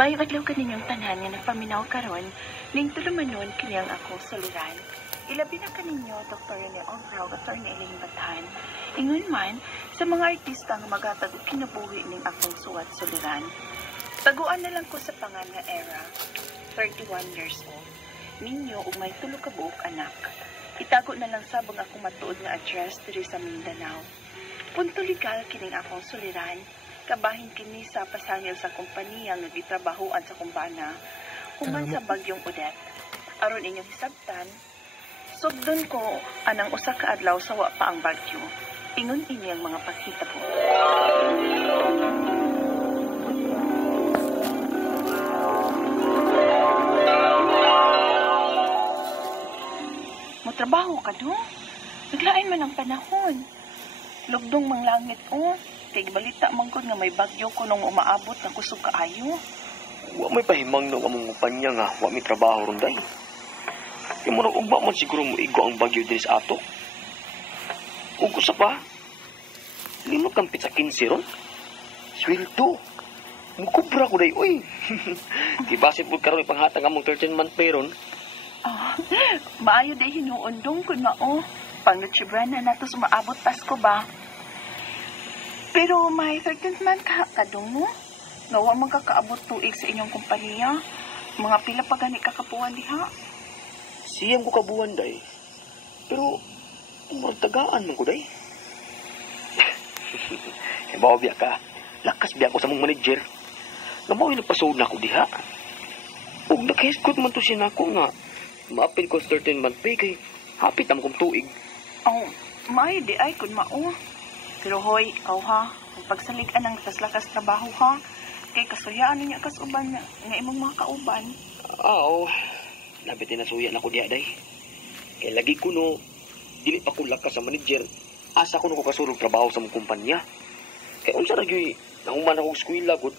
Mayong adlaw kaninyong tanan nga nagpaminaw karon, ning tulumanon kini ang akong suliran. Ilabi na kaninyo Dr. Rene Obrao, Dr. Elaine Batan. Ingon man sa mga artista nga magatag og kinabuhi ning akong suwat suliran. Taguan na lang ko sa pangan nga Era, 31 years old. Ninyo ug may tulo ka buok anak. Itago na lang sabang ako matuod nga address diri sa Mindanao. Punto legal kining akong suliran. Kabahin kini sa pasangil sa kompanya nga gitrabahoan sa kumbana human sa bagyong Odette. Aron inyong hisabtan, sugdon ko anang usa ka adlaw sa wa pa ang bagyo. Ingon ini ang mga paghitabo. Motrabaho ka do? Naglain man ang panahon. Lugdong mang langit o. Kay balita man ko nga may bagyo ko nung umaabot na kusog kaayo. Wa may pahimang nung among kumpanya nga wa may trabaho ron day. Yung muna ugba man siguro mo igo ang bagyo diri sa ato. Ug usa pa, limot kang pizza 15 ron. Sweldo. Mukubra ko day, uy. Kibasit po karon ipanghatag among 13-month pay ron. Maayo day hinuundong kun mao. Pangnutsibran na nato sumaabot Pasko ba? Pero may 13th month kadong mo. Nawa man kakaabot tuig sa inyong kompanya. Mga pila pa gani kakapuan diha. Siyang ko kabuan day. Pero magtagaan man ko day. Bawa biya ka. Lakas biya ko sa mong manager. Namaw nagpasod na ako diha. Ug nakahiskot man to siya nako nga. Maapil ko sa 13th month pay kay hapit naman kong tuig. Oh, may di ay kun mao. Pero hoy, ikaw ha, pagsalig-an ng lakas-lakas trabaho ha, kay kasuyaan niya kasuban nga imong mga kauban. Oo, nabitin na suya na ko diya day. Kay lagi ko no, dili pa ko lakas sa manager, asa ko no ko kasulog trabaho sa mong kumpanya. Kay unsa ra gyud nahuman ako og eskwela gud,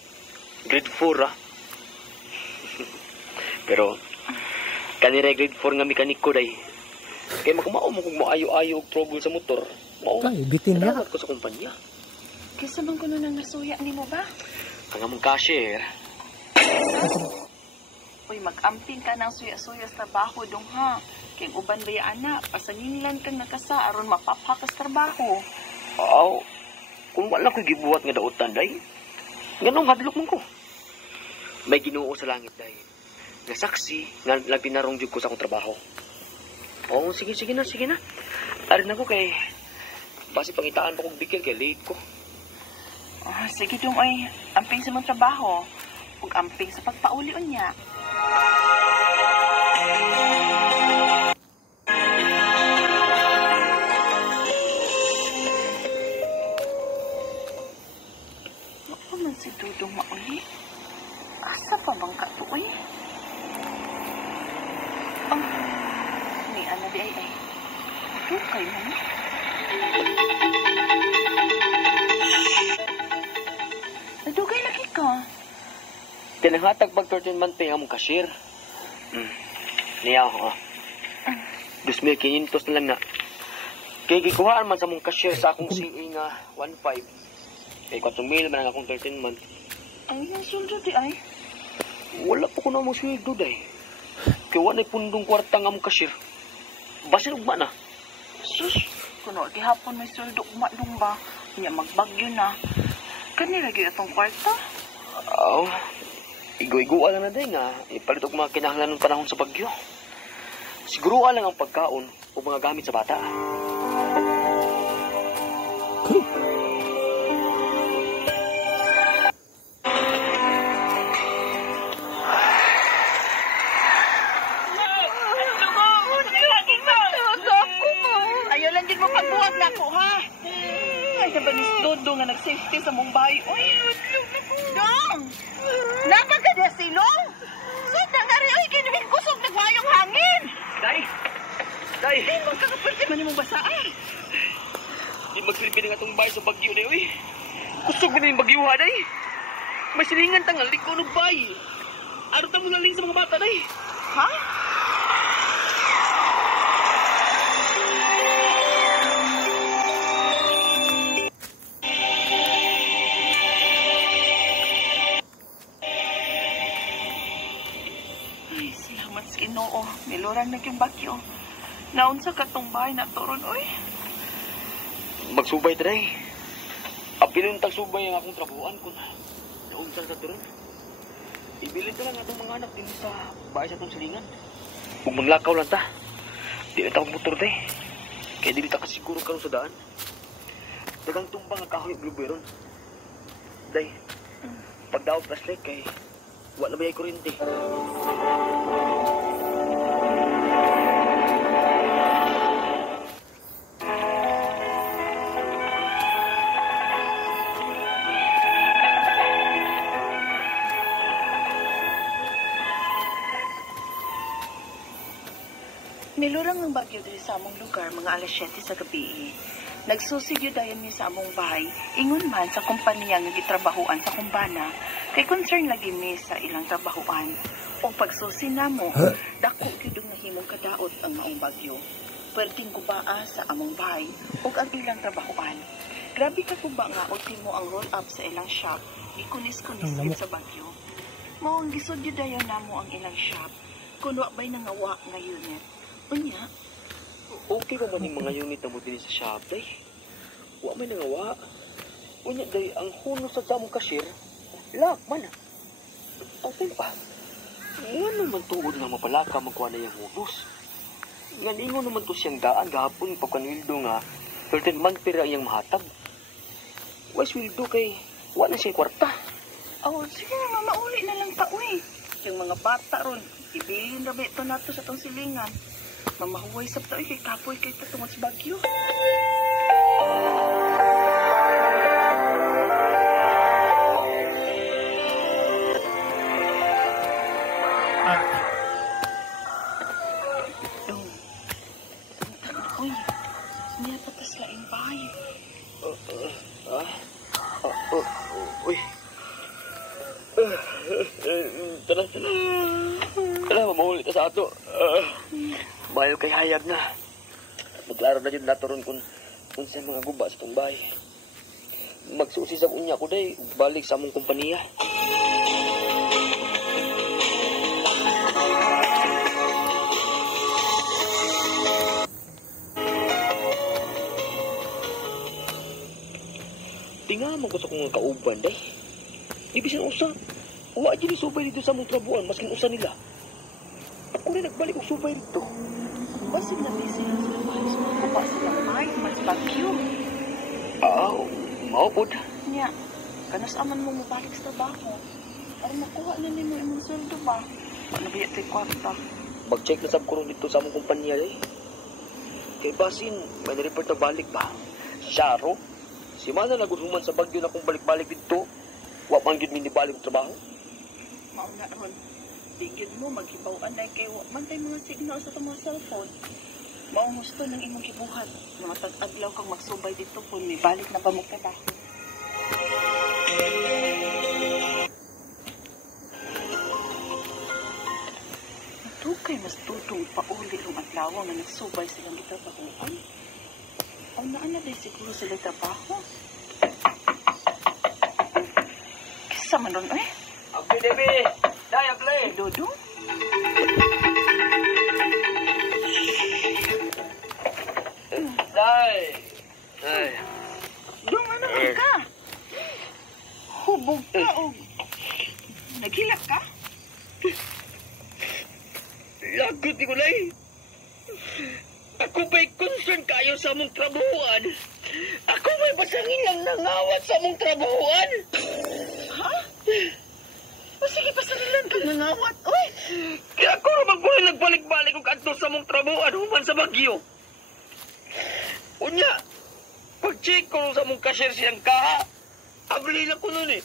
grade 4 ha. Pero kanira grade 4 nga mekaniko day. Kay makumao mo kung maayo-ayo og trouble sa motor. Kay, bitin niya. Salamat ko sa kumpanya. Kisa bang kuno nang nasuya ni mo ba? Ang among cashier. Uy, mag-amping ka ng suya-suya sa trabaho dong ha. Kaya uban ba ya anak, pasanginlan kang nakasa aron mapaphakas trabaho. Oo. Kung wala ko gibuhat nga dautan, day. Ganong hadlok mo ko. May Ginoo sa langit, day. Nga saksi, nga pinarong jud ko sa akong trabaho. Oo, sige na. Arin ako kay... Basi pangitaan pa kong bigyan kay late ko. Sige dong ay, amping sa mong trabaho. Ug amping sa pagpauli unya. Ako man si Dudong mauli. Asa pa bang katuoy? Ni ana di ay. Dukay mo na. Nadugay lagi ka. Kinanghatag pag 13-month pay among cashier. Niya ako. 2,500 na lang na. Kaya gikuhaan man sa mong cashier sa akong CA nga 1,500. Kaya 4,000 man ang akong 13-month. Ang iyong sweldo di ay? Wala po ko na mong sweldo day. Kaya wala pundong kwarta nga mong cashier. Basin ugma na. Sus, kuno gihapon may sweldo umadong ba? Nya magbagyo na. Kanila gyud atong kwarta? Oo. Igo-igoa lang na day nga. Ipalit og mga kinahanglan ng panahon sa bagyo. Siguro lang ang pagkaon o mga gamit sa bata. Dodo nga nag-safety sa Mumbai. Uy, Dong! Napagkada silong! Saan na nga rin? Uy, kinuhin kusog nagmayong hangin! Day! Ay, magkakapulti man yung basaan. Di magsilbi na nga itong bahay sa bagyo na uy. Kusog na yung bagyo ha, day. May silingan tangal, liko ng bahay. Ano ta mo laling sa mga bata, day? Ha? milorang naging bagyo. Naunsa ka tong bahay na toron, oy. Magsubay taday. Apilon tagsubay ang akong trabuhan kung naunsa sa turon. Ibilin ka lang atong mga anak din sa bahay sa itong silingan. Kung manglakaw lang ta, di na tawag motor day. Kaya di na ta kasiguro karon sa daan. Dagang tumbang ang kahoy bluberon. Day, pagdaog flashlight kay wala ba yung kurente. Nilurang ang bagyo diri sa among lugar mga alas 7 sa gabi. Nagsusigyo dayon mi sa among bahay, ingon man sa kompanya nga gitrabahuan sa kumbana, kay concern lagi mi sa ilang trabahuan. O pagsusi namo, dako gyud nga himong kadaot ang maong bagyo. Perting gubaa sa among bahay ug ang ilang trabahuan. Grabe ka kuba nga ultimo ang roll up sa ilang shop, ikunis-kunis gyud sa bagyo. Mao ang gisudyo dayon namo ang ilang shop, kuno ba'y nangawa nga unit. Unya, Okay pa man yung mga unit na mo din sa shop, day. Wa may nangawa. Unya, day, ang hunos sa damong cashier, lock man. Okay pa. Nga naman tuod nga mapalaka magkuha na yung hunos. Nga ningon naman to siyang daan gahapon pagkanwildo nga 13 month pera iyang mahatag. Wais wildo kay wa na siya kwarta. oh, sige na mauli na lang ta, uy. Yung mga bata ron, ibilin na ba ito nato sa tong silingan. Mamahuway sa taoy kay kapoy kay patungod sa bagyo. Uy, niya patas laing bahay. Uy. Tara. Tara, mamahuli ka sa ato. Bayo kay hayag na. Maglaro na yun naturon kung sa mga guba sa itong bahay. Magsusi sa unya ko day, balik sa among kumpanya. Tingaman ko sa kong kauban day. Ibisan usa, wa dyan subay dito sa among trabuan, maskin usa nila. Ako rin nagbalik og subay dito. Basig na busy lang sila bahay sa mga kuba silang bahay, mas bagyo. Mao pod. Nya, kanas aman mo mabalik sa trabaho. Para makuha na nimo imong sweldo ba? Ano ba yung kwarta? Mag-check na sab ko rin dito sa among kumpanya day. Kay basin, may na-report na balik ba? Sharo? Si Mana naguduman sa bagyo na kung balik-balik dito. Wa man gyud mi balik og trabaho. Mauna ron. Bigyan mo, maghibawan na kay man tay mga signal sa itong mga cellphone. Maong gusto ng imong gibuhat. Mga tag-adlaw kang magsubay dito kung may balik na ba mo trabaho. Matukay mas tutong pauli ang adlaw na nagsubay silang gitrabahoan. O naana day siguro sila trabaho. Kisa man ron, eh? Abli, Debbie! Day, abli! Dodong? Day! Ay. Dong, ano ka? Hubog ka o naghilak ka? Lagot ni Kulay! Ako ba'y concern kayo sa among trabahuan? Ako ba'y pasangin lang nangawat sa among trabahuan? Ha? O sige, pasalilan ka nangawat. Uy! Kaya ako naman ko nagbalik-balik og adto sa among trabahuan human sa bagyo. Unya, pag-check ko sa among cashier siyang kaha, abli na ko nun eh.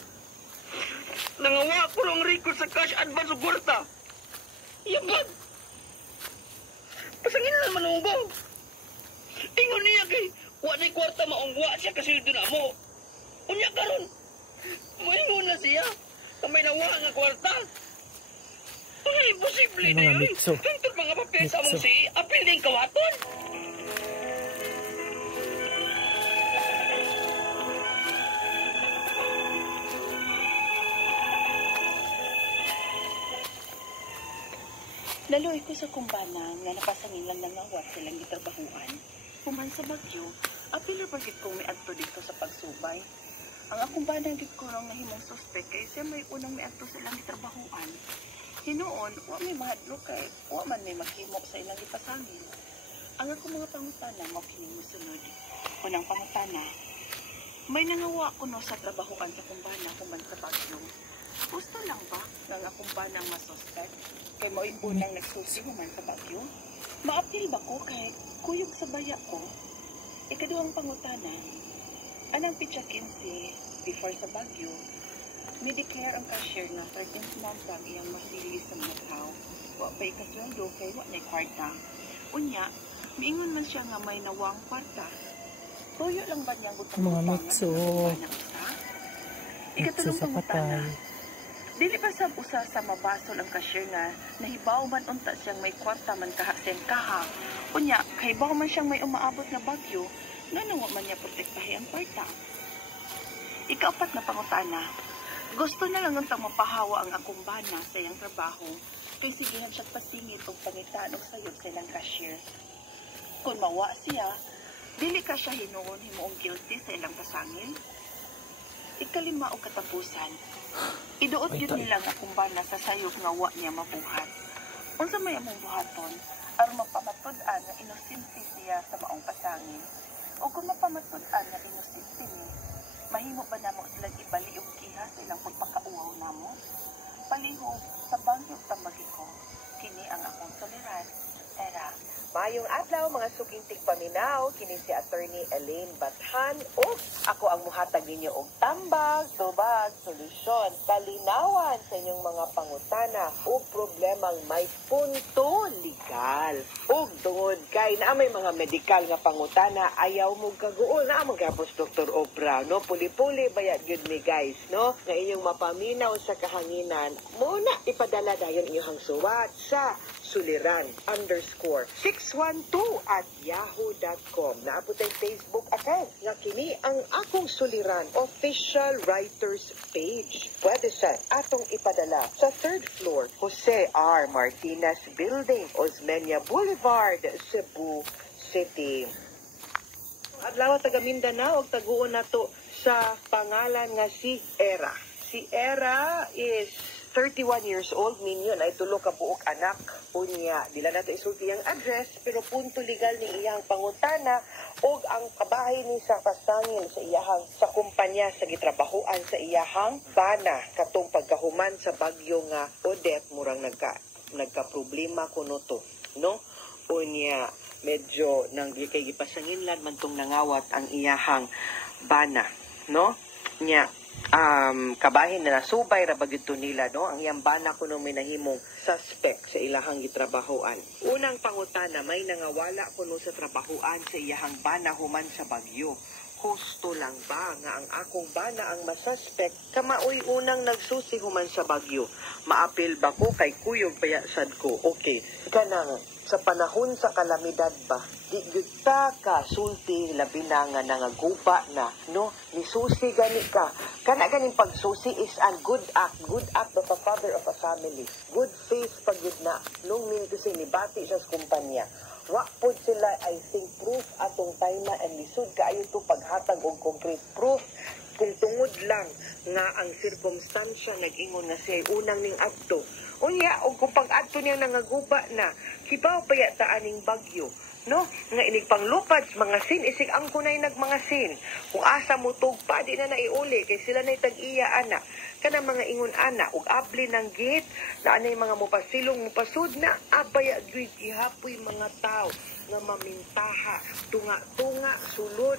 Nangawa ko ng record sa cash advance o kwarta. Yabag! Pasangin na naman ang ubaw. Ingon niya kay, wa na'y kwarta maungwa siya kasildo na mo. Unya karon, maingon na siya na may nawa nga kwarta. Ay, imposible na yun. Hantod mga papel sa mong si, apil din kawaton. Naluoy ko sa kumbana nga napasangilan lang awat silang gitrabahuan. Human sa Bagyo, apil ra bagid ko miadto dito sa pagsubay. Ang akong bana gid ko rong nahimong suspect kay siya may unang miadto silang gitrabahuan. Hinuon, wa may mahadlo kay wa man may maghimo sa ilang gipasangil. Ang akong mga pangutana mao kining mosunod. Unang pangutana, may nangawa kuno sa trabahuan sa kumbana human sa Bagyo. Gusto lang ba nga nga kumbanang masuspect? Kay mo'y unang nagsusi human sa Bagyo? Maapil ba ko kay kuyog sa baya ko? Ikaduhang pangutana, anang pitsa 15 before sa Bagyo, may declare ang cashier na 13th month ang iyang masili sa mga tao. Wa pa ikasweldo kay wa na kwarta. Unya, miingon man siya nga may nawang kwarta. Tuyo lang ba niyang Mga mitso. Ikatulong pangutana, dili pa sab usa sa mabasol ang cashier nga nahibaw man unta siyang may kwarta man kaha sen kaha. Unya, kahibaw man siyang may umaabot na bagyo, nanawa man niya protektahi ang kwarta. Ikaapat na pangutana, gusto na lang untang mapahawa ang akong bana sa iyang trabaho kay sigihan siya pasingit og pangitaan og sayop sa ilang cashier. Kung mawa siya, dili ka siya hinuon himuong guilty sa ilang pasangil. Ikalima og katapusan, iduot yun nila nga kumbana sa sayop nga wa niya mabuhat. Unsa may among buhaton, aron mapamatud-an nga inosente siya sa maong pasangil. O kung mapamatud-an nga inosente ni, mahimo ba namo silang ibali og kiha sa ilang pagpakauaw namo? Palihog sa bangyog tambagi ko, kini ang akong soliran, era. Mayong adlaw mga suking tigpaminaw, kini si Attorney Elaine Bathan o ako ang muhatag ninyo og tambag, tubag, solusyon, kalinawan sa inyong mga pangutana o problemang may punto legal. Og tungod kay na may mga medikal nga pangutana, ayaw mo kaguol na among gapos Dr. Obra, no? Puli-puli bayad yun ni guys, no? Nga inyong mapaminaw sa kahanginan, muna ipadala dayon inyong suwat sa suliran_612@yahoo.com. Naapot ang Facebook account nga kini ang akong suliran official writers page. Pwede sa atong ipadala sa 3rd floor Jose R. Martinez Building, Osmeña Boulevard, Cebu City. Adlaw taga Mindanao og taguon nato sa pangalan nga si Era. Si Era is 31 years old, minyon ay tulo ka buok anak. Unya, dila nato isulti ang address, pero punto legal ni iyang pangutana og ang kabahay ni sa pasangil sa iyahang sa kumpanya sa gitrabahuan sa iyahang bana katong pagkahuman sa bagyo nga Odette murang nagka problema kuno to, no? Unya, medyo nang kay gipasanginlan man tong nangawat ang iyahang bana, no? Nya kabahin na nasubay ra bagito nila, no? Ang iyang bana kuno may nahimong suspect sa ilahang gitrabahuan. Unang pangutana, may nangawala kuno sa trabahuan sa iyahang bana human sa bagyo. Husto lang ba nga ang akong bana ang masuspect kamaoy unang nagsusi human sa bagyo? Maapil ba ko kay kuyog payasad ko? Okay, kanang sa panahon sa kalamidad ba, di gyud ka sulti labi na nga nangaguba na, no? Nisusi gani ka. Kana ganing pagsusi is a good act of a father of a family. Good faith pag yun na. Nung minito siya nibati siya sa kumpanya. Wa pod sila, I think, proof atong time na and lisod kaayo to paghatag og concrete proof. Kung tungod lang nga ang sirkumstansya nag-ingon nga siya unang ning adto. Unya, o kung pag-adto niya nangaguba na, kibaw pa yata aning bagyo, no? Nga inig panglupad, mga sin, isig ang kunay nagmanga sin. Kung asa mo tugpa, di na naiuli, kay sila na'y tag-iya, ana. Kanang mga ingon, ana, ug abli ng gate, na anay mga mupasilong, mupasud na, abaya, grid, ihapoy mga tao, nga mamintaha, tunga-tunga, sulod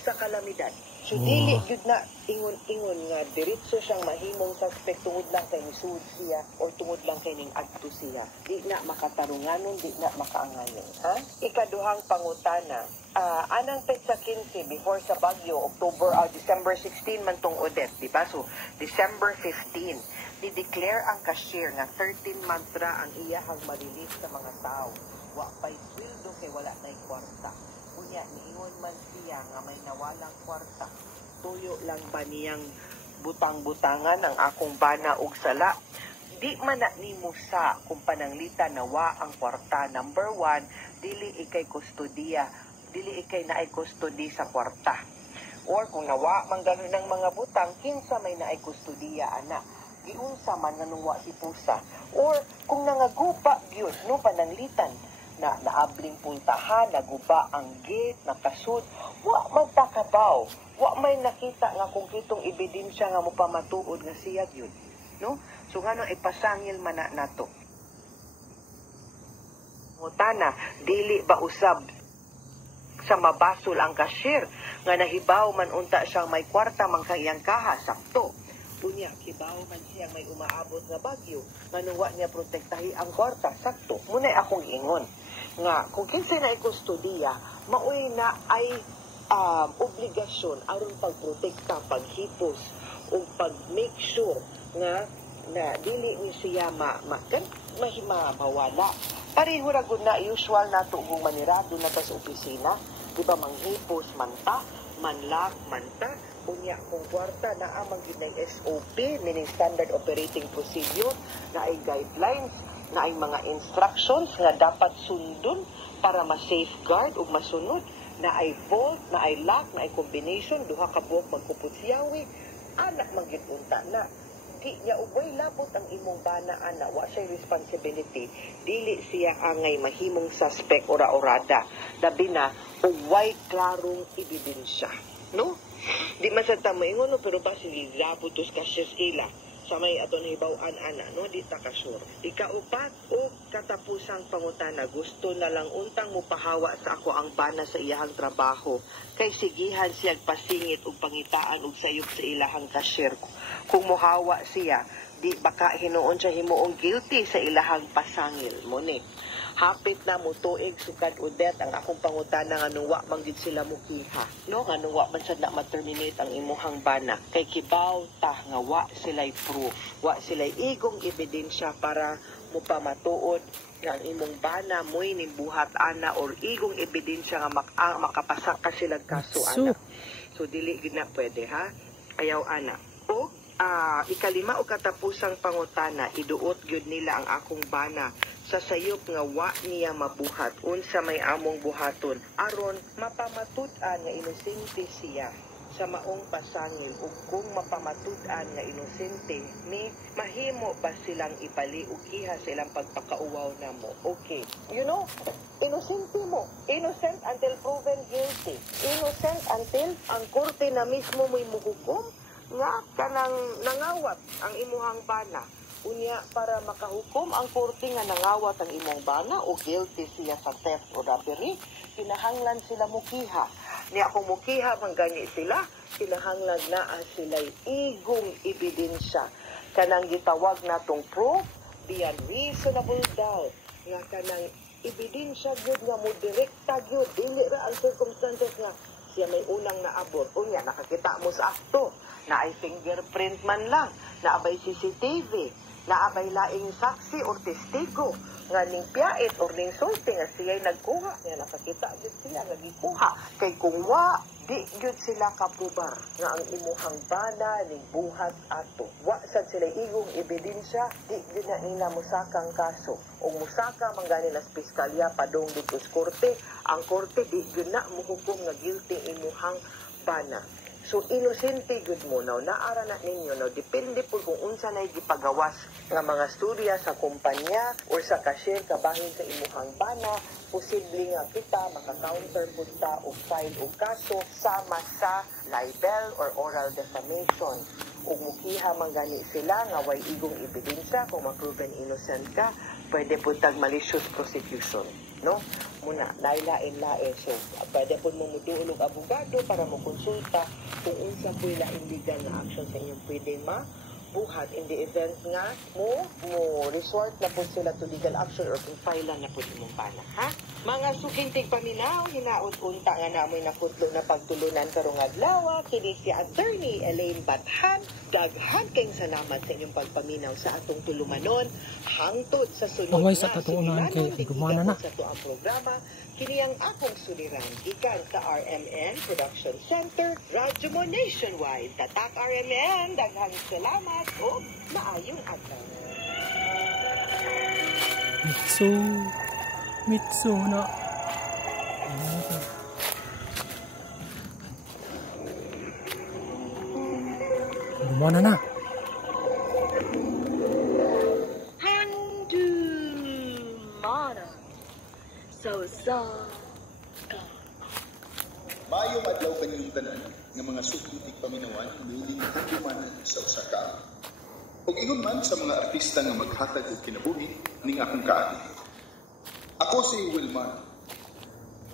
sa kalamidad. So, dili yun na ingon-ingon nga diretso siyang mahimong suspect tungod lang kay nisud siya o tungod lang kay ning adto siya. Di na makatarunganon, di na makaangayon. Ha? Ikaduhang pangutana, anang petsa 15 before sa bagyo, December 16 man tong Odette, di ba? So, December 15, di-declare ang cashier nga 13 month ra ang iyahang ma-release sa mga tao. Wa pa'y sweldo kay wala na'y kwarta. Unya, niingon man siya nga may nawalang kwarta. Tuyo lang ba niyang butang-butangan ang akong bana og sala? di man na nimo sa kung pananglitan nawa ang kwarta. Number 1, dili ikay kustodiya, dili ikay naay kustodi sa kwarta. Or kung nawa man ganun ng mga butang, kinsa may naay kustodiya ana, giunsa man nganong wa hipusa. Or kung nangaguba gyud no pananglitan na naabling puntahan, naguba ang gate, nakasud, wa magtakabaw, wa may nakita nga kung kitong ebidensya nga mo pamatuod nga siya gyud, no? So nga nang ipasangil man na nato. Mutana, dili ba usab sa mabasol ang cashier nga nahibaw man unta siyang may kwarta man kang iyang kaha, sakto. Unya, kibaw man siya may umaabot nga bagyo, manuwa niya protektahi ang kwarta, sakto. Muna'y akong ingon nga kung kinsay na ikustodiya, maoy na ay obligasyon aron pagprotekta, paghipos o pag-make sure nga na dili ni siya mawala. Pareho ra gud na usual nato kung manirado na ta sa opisina, di ba, manghipos manta, manlak manta, unya kung kwarta na amang ginay SOP, meaning Standard Operating Procedure, na ay guidelines, na ay mga instructions nga dapat sundon para ma-safeguard o masunod, na ay vault, na ay lock, na ay combination, duha ka buok magkuputsyawi, anak magitunta na. Di niya ubay labot ang imong bana ana, wa siya responsibility, dili siya angay mahimong suspect ora-orada, labi na uway klarong ebidensya, no? Di man sa tamo ingon no, pero ba sili labot tos kasyes ila sa may aton hibaw-an ana, no? Di ta kasure. Ikaupat o katapusang pangutana, gusto na lang untang mupahawa sa ako ang bana sa iyahang trabaho, kay sigihan siyag pasingit og pangitaan og sayop sa ilahang cashier. Kung muhawa siya, di baka hinuon siya himuong guilty sa ilahang pasangil mo ni. Hapit na mo tuig sukad udet ang akong pangutana nga nung wa man gid sila mukiha, no? Nga nung wa man sad na ma-terminate ang imuhang bana, kay kibaw ta nga wa sila'y proof, wa sila'y igong ebidensya para mo pamatuod nga ang imong bana mo'y nimbuhat ana or igong ebidensya nga makapasak ka sila kaso ana. So dili gid na pwede, ha? Ayaw ana. O ikalima o katapusang pangutana, iduot gyud nila ang akong bana sa sayop nga wa niya mabuhat unsa may among buhaton aron mapamatud-an nga inosente siya sa maong pasangil, ug kung mapamatud-an nga inosente ni mahimo ba silang ipali og iha sa ilang pagpakauwaw namo. Okay, you know, inosente mo, innocent until proven guilty, innocent until ang korte na mismo mo'y muhukom nga kanang nangawat ang imuhang bana. Unya, para makahukom ang korte nga nangawat ang imong bana o guilty siya sa theft o robbery, kinahanglan sila mukiha. Niya kung mukiha man gani sila, kinahanglan na sila'y igong ebidensya. Kanang gitawag natong proof beyond reasonable doubt. Nga kanang ebidensya gyud nga mo direkta gyud, dili ra ang circumstances nga siya may unang naabot. Unya, nakakita mo sa akto, na ay fingerprint man lang, na abay CCTV, na abay laing saksi o testigo, nga ning piyait o ning sulti nga siya'y nagkuha, nga nakakita gyud siya nga gikuha. Kay kung wa, di gyud sila kapubar nga ang imuhang bana ning buhat ato. Wa sad sila igong ebidensya, di gyud na nila musakang kaso. O musaka man gani las piskalya padong dito sa korte, ang korte di gyud na muhukom nga guilty imuhang bana. So, inosente good mo, no? Naara na ninyo, no? Depende po kung unsa na'y gipagawas nga mga storya sa kumpanya or sa cashier kabahin sa imuhang bana, posible nga kita maka-counter punta o file o kaso sama sa libel or oral defamation. Kung mukiha man gani sila nga way igong ebidensya, kung ma-proven innocent ka, pwede po tag malicious prosecution, no? Muna, lain-lain. So, pwede po mo mutuulog abogado para mo konsulta kung unsa po laing legal na action sa inyong pwede mabuhat in the event nga mo resort na po sila to legal action or kung file na po imong bana, ha? Mga sukintig paminaw, hinaut-unta nga namoy nakutlo na pagtulunan karong adlaw, kini si Attorney Elaine Bathan. Daghan kayong salamat sa inyong pagpaminaw sa atong tulumanon. Hangtod sa sunod Away nga sa katuunan kay gumana na. sa tuang programa, kini ang akong suliran ikan sa RMN Production Center, Radyo mo Nationwide. Tatak RMN, daghang salamat o maayong adlaw. Mitsu. Mitsu na. Gumana na. Mana. So. Maayong adlaw kanilang tanan nga mga subkutik paminawan niling hukumanan sa usa ka. Ug ingon man sa mga artista nga maghatag og kinabuhi ning akong kaagi. Ako si Wilman.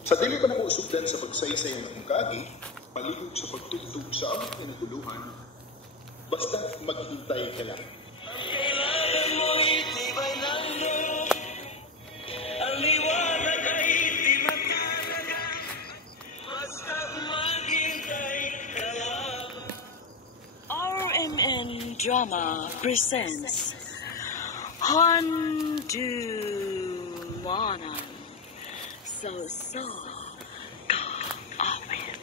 Sa dili pa nako usubdan sa pagsaysay ng akong kaagi, paligog sa pagtugtog sa among kinaguluhan, basta maghintay ka lang. RMN Drama presents Handumanan So Ka-Awit.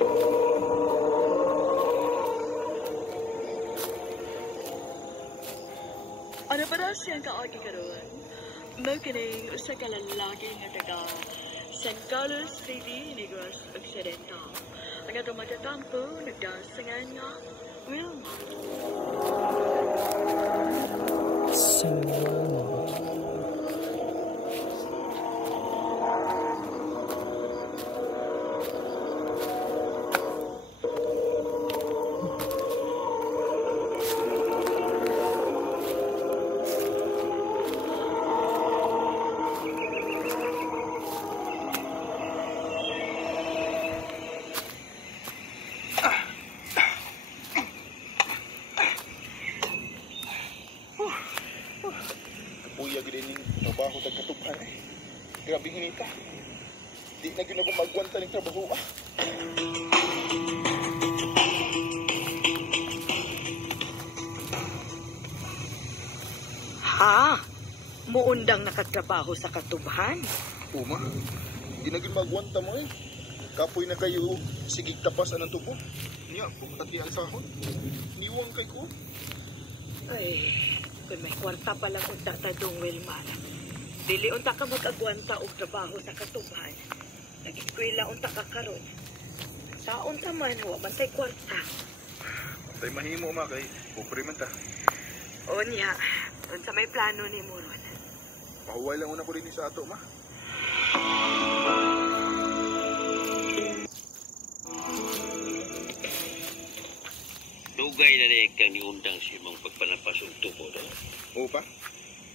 Ano ba daw siyang kaagi karoon? Magkining usa ka lalaki nga taga San Carlos City, Negros Occidental. Ang atong matatampo, nagdasangan nga Wilma. Kapuya gid ning trabaho tag katubhan eh. Grabe hinita. Di na gyud ako magwanta ning trabaho ah. Ha? Muundang nakatrabaho sa katubhan? Uma, di na gyud magwanta mo eh. Kapoy na kayo sigig tapasan ang tubo. Niya, pagkatati ang sahod. Niwang kay ko. Ay, kung may kwarta pa lang unta tadong Wilman. Dili unta ka mag-agwanta og trabaho sa katubhan. Nag-eskwela unta ka karon. Saon ka man, wa man tay kwarta. Tay mahimo ma kay pobre man ta. Onya, unsa may plano ni mo ron? Mahuway lang una ko rin sa ato ma. Dugay na rin kang niundang si mong pagpanapas ng tubo do. Oo pa.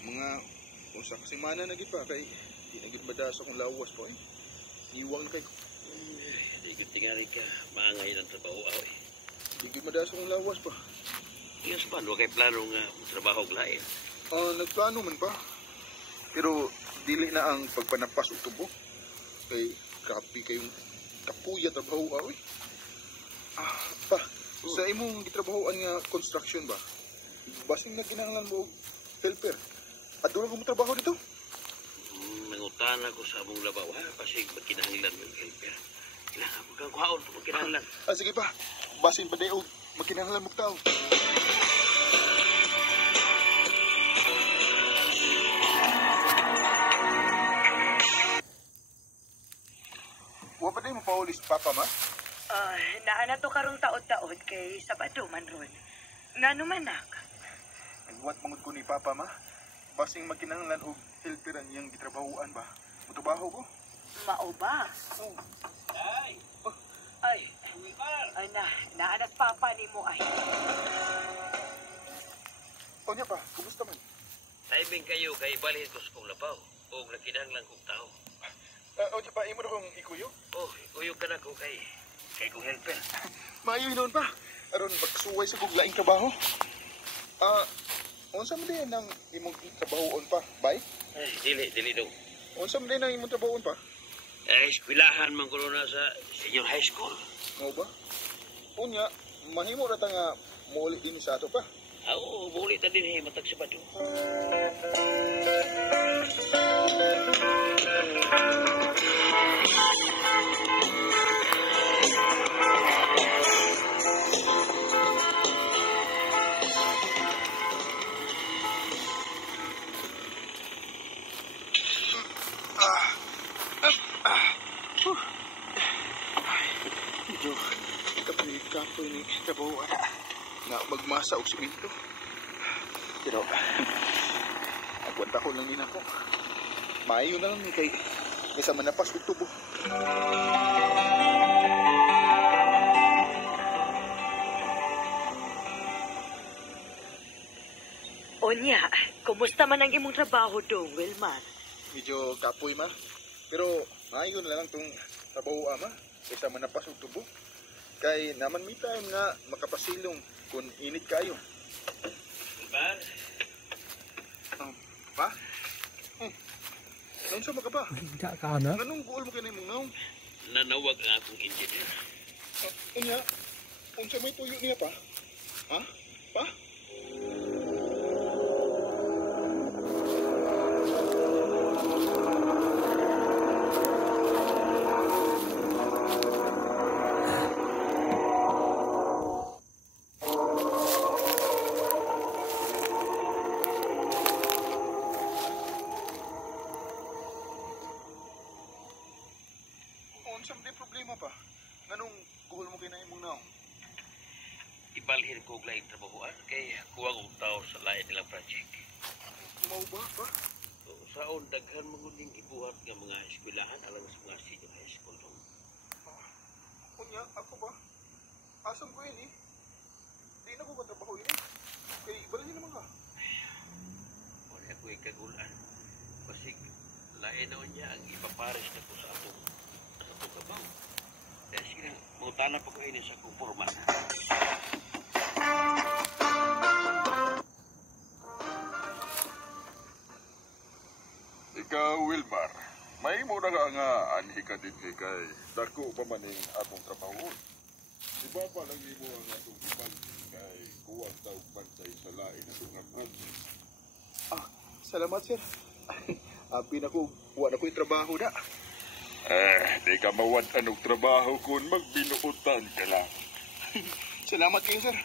Mga usa ka semana na gid pa kay di na gid madasa kung lawas po eh. Niwang kay ko. Di ko tingali ka, maangay ng trabaho aw eh. Di gid madasa kung lawas pa. Yes pa, no kay plano nga trabaho glain. Nagplano man pa. Pero dili na ang pagpanapas og tubo. Kay grabe kayong kapuya trabaho aw eh. Pa, sa imong gitrabahoan nga construction ba? Basing na kinahanglan mo og helper. Aduna ko mo trabaho dito? Nangutan ako sa among labaw ha, kasi magkinahanglan mo yung helper. Kailangan mo kang kuhaon kung magkinahanglan. Sige pa, basin pa dayo magkinahanglan mo tao. Wa pa dayo mo paulis papa ma? Naana to karong taod-taod kay Sabado man ron. Ngano man nak? Nagbuhat mangod ko ni papa ma. Basing magkinahanglan og helperan yang gitrabahoan ba? Mutrabaho ko? Mao ba? Ay, naanas papa ni mo ay. O niya pa, kumusta man? Timing kayo kay balhin ko sa kong labaw. O nagkinahanglan kong tao. O niya pa, imo na kong ikuyo? Oh, uyog ka na ko kay kong helper. Maayo noon pa. Aron magsuway sa kong laing trabaho. Unsa man din ang imong trabahoon pa, bay? Ay, dili daw. Unsa man din ang imong trabahoon pa? Eskwelahan man ko na sa senior high school. Mao ba? Unya, mahimo ra ta nga muli din sa ato pa. Oo, muli ta din matag Sabado. Medyo kapoy ni trabaho na magmasa og simento. Pero agwanta ko lang din ako. Maayo na lang ni kay sa manapas og tubo. Onya, kumusta man ang imong trabaho dong, Wilmar? Medyo kapoy ma. Pero maayo na lang tong trabaho ama kaysa manapas og tubo. Kay naman may time nga makapasilong kung init kayo. Ba? Pa? Noon sa mga pa? Tidak ka na? Anong goal mo kanay mong naong? Nanawag ang akong engineer. Unya, unsa may tuyo niya pa? Ha? Pa? Unsa may problema pa? Nganong goal mo kanay mong naong? Ibalhin ko og laing trabahoan kay kuwang og tao sa lain nilang project. Mau ba pa? So, saon daghan manguning ibuhat nga mga eskwelahan alang sa mga senior high school. No? Unya, ako ba? Asam ko yun eh. Di na ko katrabaho yun eh. Kaya ibalhin naman ka. Wala ako ikagulan. Basig, lain na niya ang ipapares na ko sa atong kabaw. Kaya sige lang, mangutana pa ko ini sa kong forma. Ikaw, Wilmar, may mo na nga anhi ka din kay dako pa maning atong trabaho. Iba pa lang mo ang atong ibang kay kuwang tawag bantay sa lain atong project. Salamat sir. Happy na ko. Buwan ako yung trabaho na. Di ka mawad anong trabaho kung magbinuutan ka lang. Salamat kayo sir.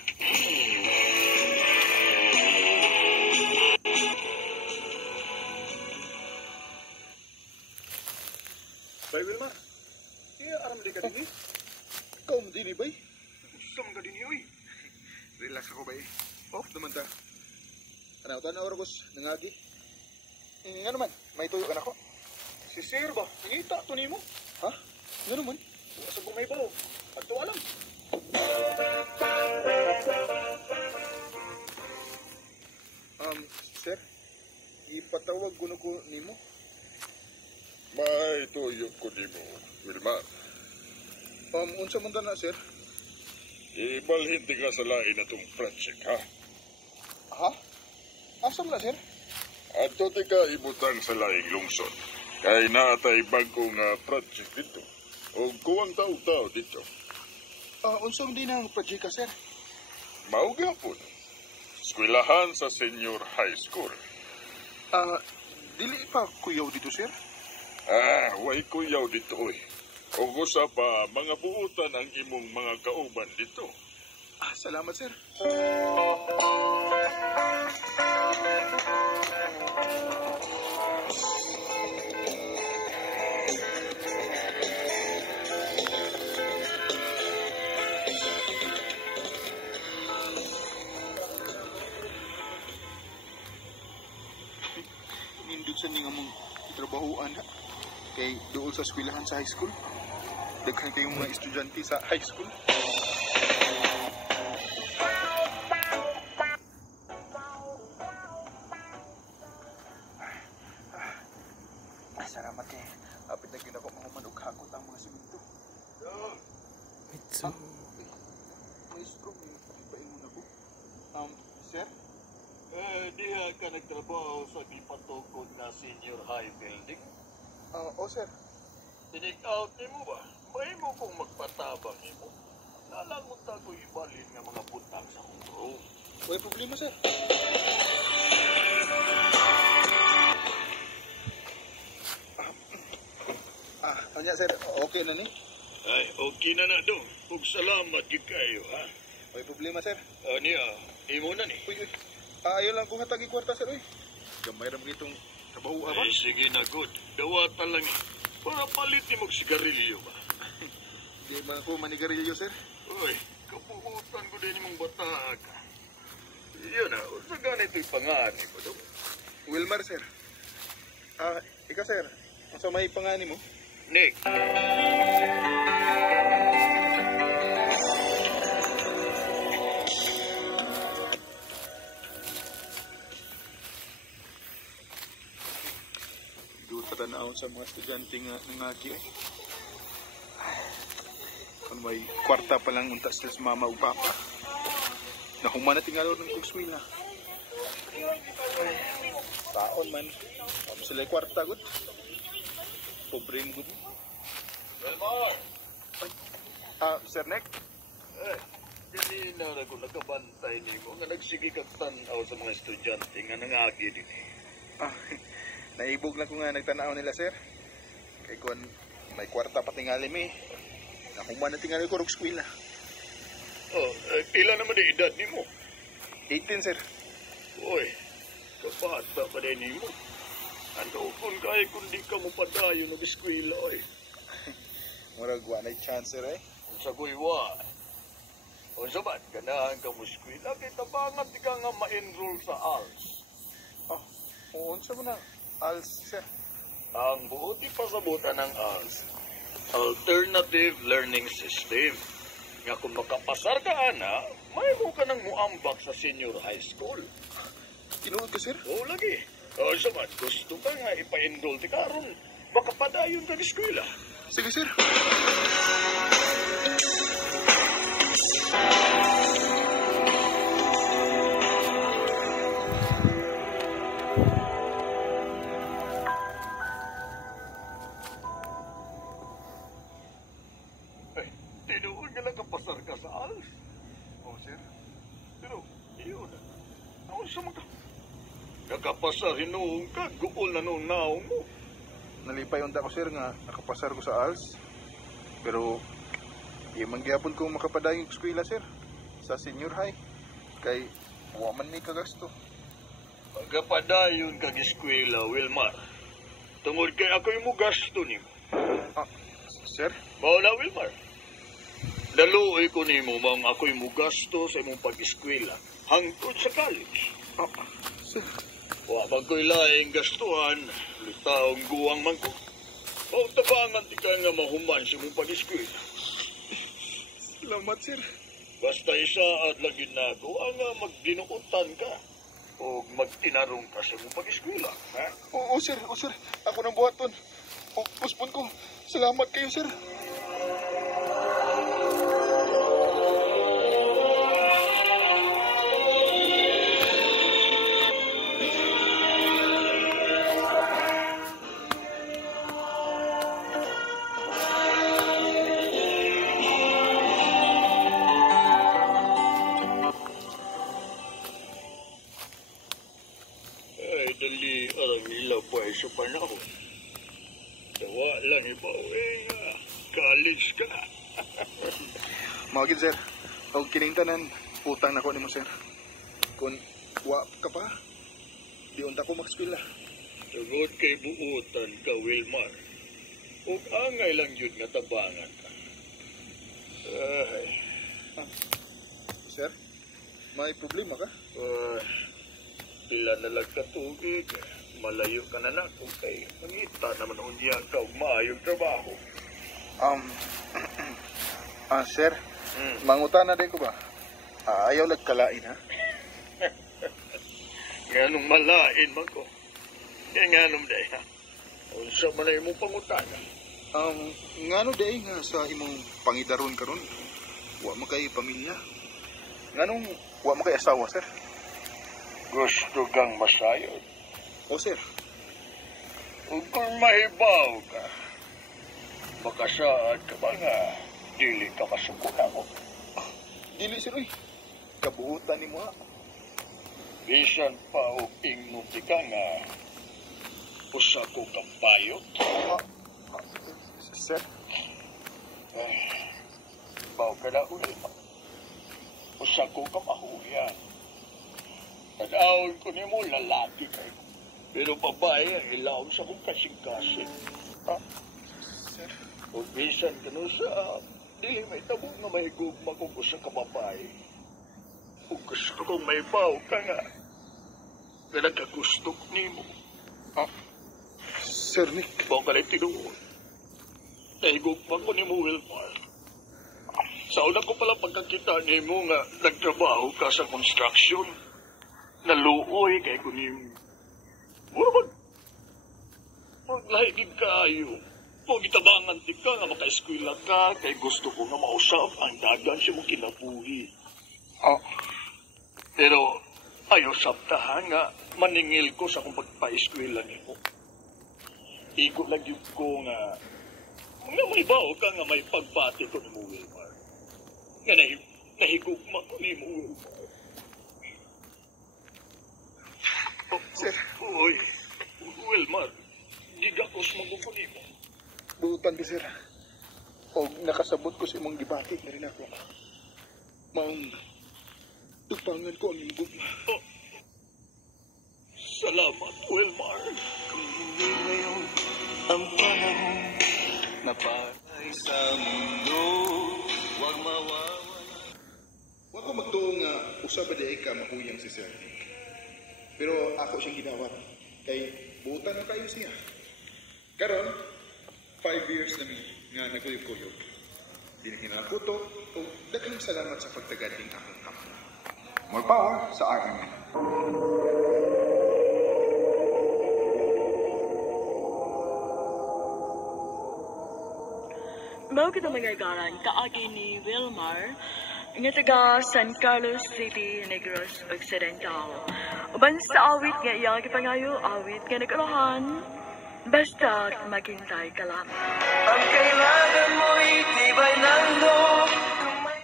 Bay Wilma, iya aram di ka din eh. Ikaw mo din eh, bay. Gusto mo ka din eh, uy. Relax ako, bay. Off naman ta. Ano, tanaw Orgos, nangagi. Nga naman, may tuyo ka na ko. Si Sir ba? Nangita, to mo. Ha? Nga naman? Sa kong may bawo. Pagto alam. Sir, ipatawag ko na ko nimo. May tuyo ko di mo, Wilmar. Unsa man na, sir? Ibalhin di ka sa lain atong project, ha? Ha? Asam na, sir? Ato di ka ibutang sa laing lungsod. Kay naatay bagong project dito. O kuwang tao-tao dito. Unsong din ang project ka, sir? Maugapon. Eskwelahan sa senior high school. Dili pa kuyaw dito, sir? Way kuyaw dito, oy. O gusa pa, mga buutan ang imong mga kauban dito. Salamat, sir. Nindot sa nga mong trabahoan ha. Kay doon sa eskwelahan sa high school. Daghan kayong mga estudyante sa high school. Salamat kay apit na ginako mahuman og hakot ang mga simento. Mitsu. Maestro, may ipaingon ako. Sir? Diha ka nagtrabaho sa gipatugod na senior high building. Sir. Tinik out ni mo ba? May mo kung magpatabang ni mo. Nalangot ako ibalin ng mga butang sa kong room. May problema, sir. Kanya, sir, okay na ni? Ay, okay na na do. Ug salamat gid kayo, ha? May problema, sir. Niya, imo na ni. Uy. Ayaw lang kong hatagi kwarta, sir, uy. Gamay ram itong trabaho, ba? Ay, sige na, good. Dawatan lang. Para palit ni mong sigarilyo ba? Di man ako manigarilyo, sir. Uy, kapuutan ko din mong batag. Yun na, sa ganito'y pangani ko daw. Wilmar, sir. Ikaw, sir. Sa may pangani mo? Nick. Doon tatanaon sa mga estudyante nga nangagi. Kung may kwarta pa lang unta sila sa mama o papa. Nahuman na tingalo ng kugswila. Taon man. Kung sila yung kwarta, good. Pobreng good. Wilmar! Sir Nick? Ganina na kung nakabantay ni mo nga nagsige kag tanaw sa mga estudyante nga nangagi din. Naibog lang ko nga nagtanaw nila, sir. Kaya kung may kwarta pa tingali mi, nakuman na tingali ko rugskwila. Pila naman ang edad ni mo? 18, sir. Uy, kabata pa din ni mo. Ano kung kaya kung di ka mo padayo ng eskwela, oy. Murag wa na chance, sir, eh. Sa guywa. O sabat, ganahan ka mo eskwela, kay tabangan di ka nga ma-enroll sa ALS. Unsa mo na? ALS, sir. Ang buot ipasabutan ng ALS, Alternative Learning System. Nga kung makapasar ka, ana, may mo ka nang muambak sa senior high school. Tinuod ka, sir? Oo, lagi. O sabat, gusto ka nga ipa-enroll di karon, baka padayon ka ng eskwela. Sige, sir. Tinuod ka lang kapasar ka sa ALS. Sir. Pero, iyon na. Ano sa mga? Nakapasar, hinuong ka, guol na noong naong mo. Nalipay unta ko, sir, nga nakapasar ko sa ALS. Pero, di man gyapon ko makapadayon sa eskwela, sir. Sa senior high. Kay, wa man may kagasto. Pagkapadayon kag eskwela, Wilmar. Tungod kay ako'y mo gasto ni mo. Sir? Mao na, Wilmar. Daluoy ko ni mo bang ako'y mo gasto sa imong pag-eskwela hangtod sa college. Sir. Wa man ko'y laing gastuhan, lutaong guwang man ko. O tabangan di ka nga mahuman sa imong pag-eskwela. Salamat, sir. Basta isaad lang yun na ako, ang magdinuutan ka o magtinarong ka sa imong pag-eskwela. Ha? Oo, sir. Oo, sir. Ako nang buhaton. Puspon ko. Salamat kayo, sir. Ay, dali arang nilabay sa panahon. Dawa lang ibaw college ka. Mawagin, sir. O kinintanan, utang na ko ni mo, sir. Kung wa ka pa, di unta ko magskwela. Tugod kay buutan ka, Wilmar. Ug angay lang yun nga tabangan ka. Ay, Sir, may problema ka? pila na lang katugig. Malayo ka na nako kay mangita naman unya ka og maayong trabaho. Sir, mangutan na din ko ba? Ayaw nagkalain, ha? Nganong malain man ko. Kaya nganom day ha. Unsa man ay imong pangutana? Ngano day nga sa imong pangidaron karon? Wa mo kay pamilya. Nganong wa mo kay asawa, sir? Gusto kang masayod. O, sir. Ug kung mahibaw ka, makasaad ka ba nga dili ka kasukuna mo? Dili, sir, uy. Kabuutan ni mo, ha? Bisan pa og ingnon di ka nga usa ko kang bayot. Sir? Baw ka na uli. Usa ko kang mahuyan. Tadawon ko ni mo lalaki kayo. Pero babae ang ilaw sa kong kasing-kasing. Kung bisan ka no sa dili may tabo nga may gugma ko ko sa kababay. Kung gusto kong may baw ka nga, nga nagkagustok ni mo. Sir Nick. Bawa ka na tinuod. Nahigugma ko ni mo, Wilmar. Sa una ko pala pagkakita ni mo nga nagtrabaho ka sa construction. Naluoy kay ko ni mo. Mura maglahigig kaayo. Kung itabangan di ka nga maka-eskwela ka, kay gusto ko nga mausap ang dagan siya mong kinabuhi. Pero ayaw sabtahan nga maningil ko sa kung pagpa-eskwela ni mo. Igo lang yun ko nga may bao ka nga may pagbati ko ni mo, Wilmar. Nga nahigugma ko ni mo, Wilmar. Sir. Uy, Wilmar, gigakos magugo ni mo. Buutan ka, sir. O nakasabot ko sa imong gibati na rin ako. Maong tupangan ko ang imong gugma. Salamat, Wilmar. Hindi ngayon ang panahon na patay sa mundo. Huwag mawawala. Huwag ko magtuo nga usab ba ka mahuyang si Sir Nick. Pero ako siyang ginawat. Kay buutan na kayo siya. Karon, 5 years na mi nga nagkuyog-kuyog. Dinihin ako to, o daghang salamat sa pagtagading akong kampo. More power sa RMN. Mao kita magagaran kaagi ni Wilmar nga taga San Carlos City, Negros Occidental. Uban sa awit nga iya gipangayo, awit nga nagkalahan, basta maghintay ka lang. Ang kailangan mo'y tibay ng loob.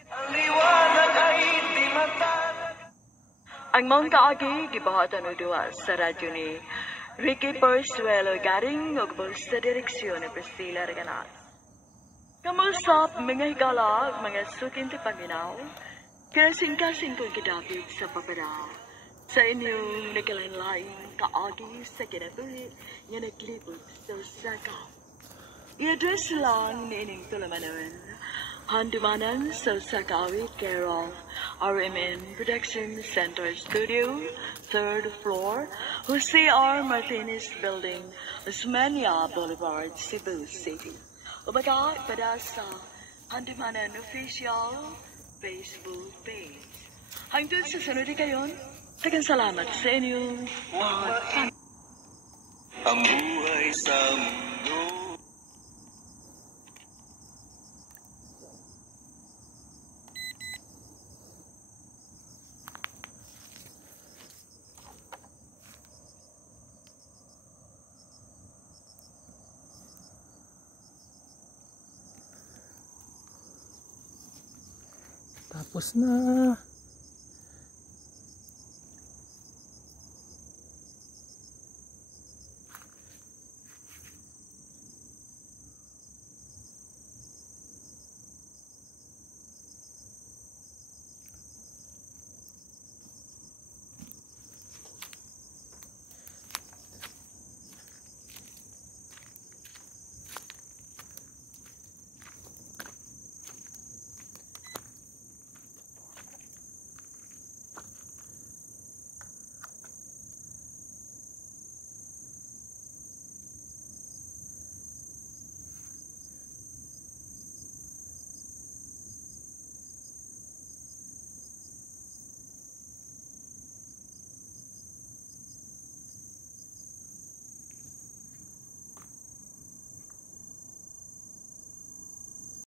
Ang liwanag ay di matalag. Ang mong kaagi, gibahatan o duwa sa radyo ni Ricky Porzuelo garing o sa direksyon ni Priscilla Reganas. Kamusap, mga higala, mga sukin ti paminaw, kasing-kasing ko'y kadapit sa papara. Sa inyong nagkalain-lain kaagi sa kinabuhi nga naglibot sa saka. I-address lang ni ining tulamanon. Handumanan sa Sakawit care of RMN Production Center Studio, 3rd floor, Jose R. Martinez Building, Osmania Boulevard, Cebu City. Umaga pada sa Handumanan Official Facebook page. Hangtod sa sunod kayon, tagang salamat sa inyong mga ang buhay sa mundo. Tapos na.